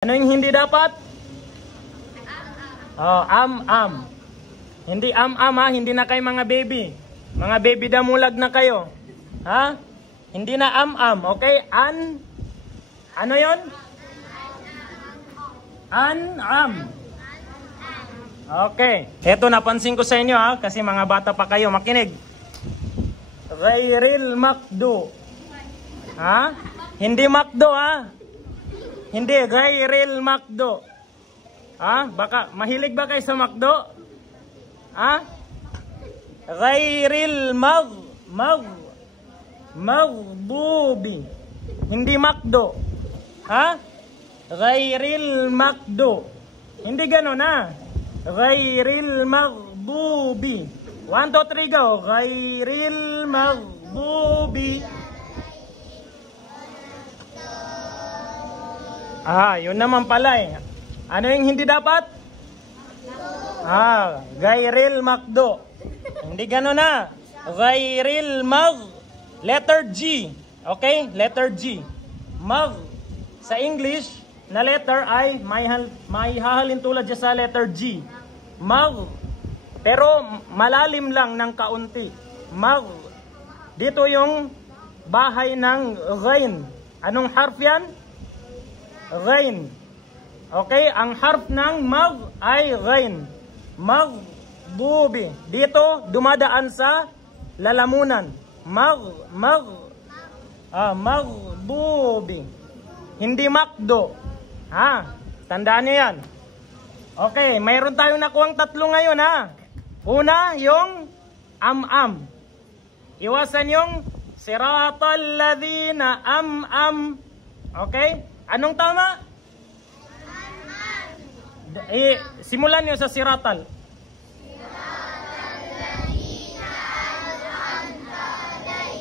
Ano yung hindi dapat? Oh, am. Hindi am ha, hindi na kayo mga baby. Mga baby damulag na kayo. Ha? Hindi na am, okay? Ano yon? Am. Okay. Eto napansin ko sa inyo ha, kasi mga bata pa kayo, makinig. Ghairil makdo. Ha? Hindi makdo ha. Hindi, ghairil makdo. Ha? Baka, mahilig ba kayo sa makdo? Ha? Ghairil maghdubi. Hindi makdo. Ha? Ghairil makdo. Hindi gano'n ha. Ghairil maghdubi. 1, 2, 3, go. Ghairil maghdubi. Yun naman pala eh. Ano yung hindi dapat? Ghairil makdo. Hindi gano'n na. Ghairil letter G. Okay? Letter G. Sa English, na letter ay may hahalin tulad siya sa letter G. Pero malalim lang ng kaunti. Dito yung bahay ng ghain. Anong harf yan? Ghain. Okay? Ang harf ng ay ghain. Maghdubi. Dito, dumadaan sa lalamunan. Maghdubi. Hindi makdo. Tandaan niyo yan. Okay, mayroon tayong nakuhang tatlo ngayon ha. Una, yung am. Iwasan yung siratal ladhina am. Okay? Anong tama? Simulan niyo sa siratal.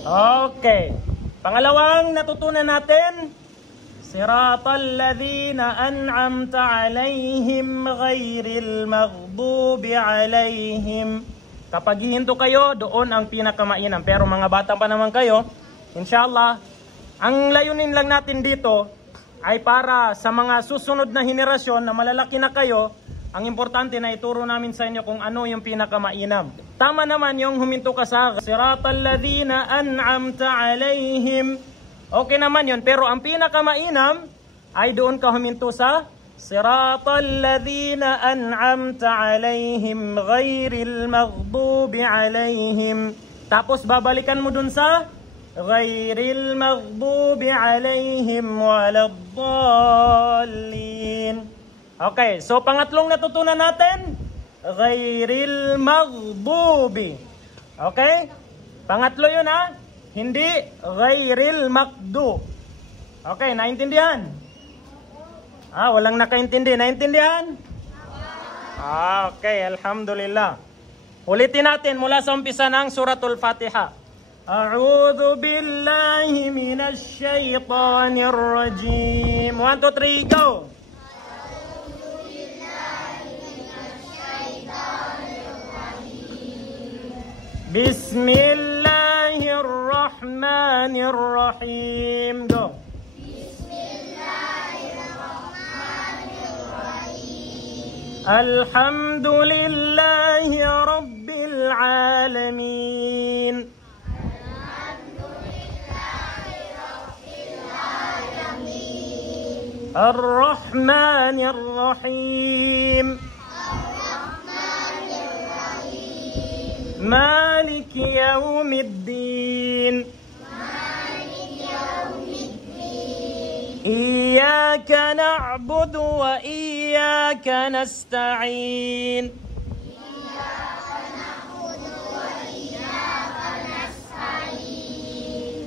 Okay. Pangalawang natutunan natin, siratal ladhina an'amta alaihim ghairil maghdubi alaihim. Kapag hihinto kayo, doon ang pinakamainam. Pero mga bata pa naman kayo, inshallah, ang layunin lang natin dito ay para sa mga susunod na henerasyon na malalaki na kayo, ang importante na ituro namin sa inyo kung ano yung pinakamainam. Tama naman yung huminto ka sa siratal ladhina an'amta alaihim. Okay naman yun, pero ang pinakamainam ay doon ka huminto sa siratal ladhina an'amta alaihim ghairil maghdubi alaihim. Tapos babalikan mo doon sa ghairil maghdubi alaihim waladdallin. Okay, so pangatlong natutunan natin, ghairil maghdubi. Okay? Pangatlo yun ha. Hindi ghairil makdu. Okay, naintindihan? Walang nakaintindi. Naintindihan? Okay, alhamdulillah. Ulitin natin mula sa umpisa ng suratul Fatiha. A'udhu billahi minash shaytanir rajim. 1, 2, 3, go! A'udhu billahi minash shaytanir rajim. Bismillahirrahmanirrahim. Go! Bismillahirrahmanirrahim. Alhamdulillahi rabbil alamin. الرحمن الرحيم مالك يوم الدين إياك نعبد وإياك نستعين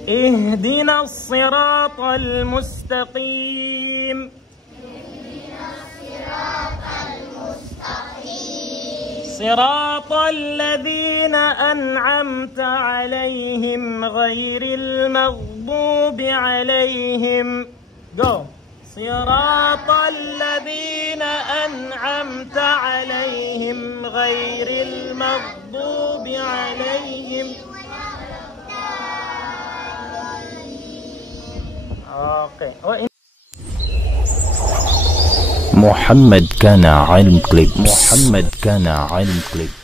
اهدنا الصراط المستقيم صراط الذين أنعمت عليهم غير المغضوب عليهم. Go. صراط الذين أنعمت عليهم غير المغضوب عليهم. Okay. محمد كان علم كليبس. محمد كان علم كليبس.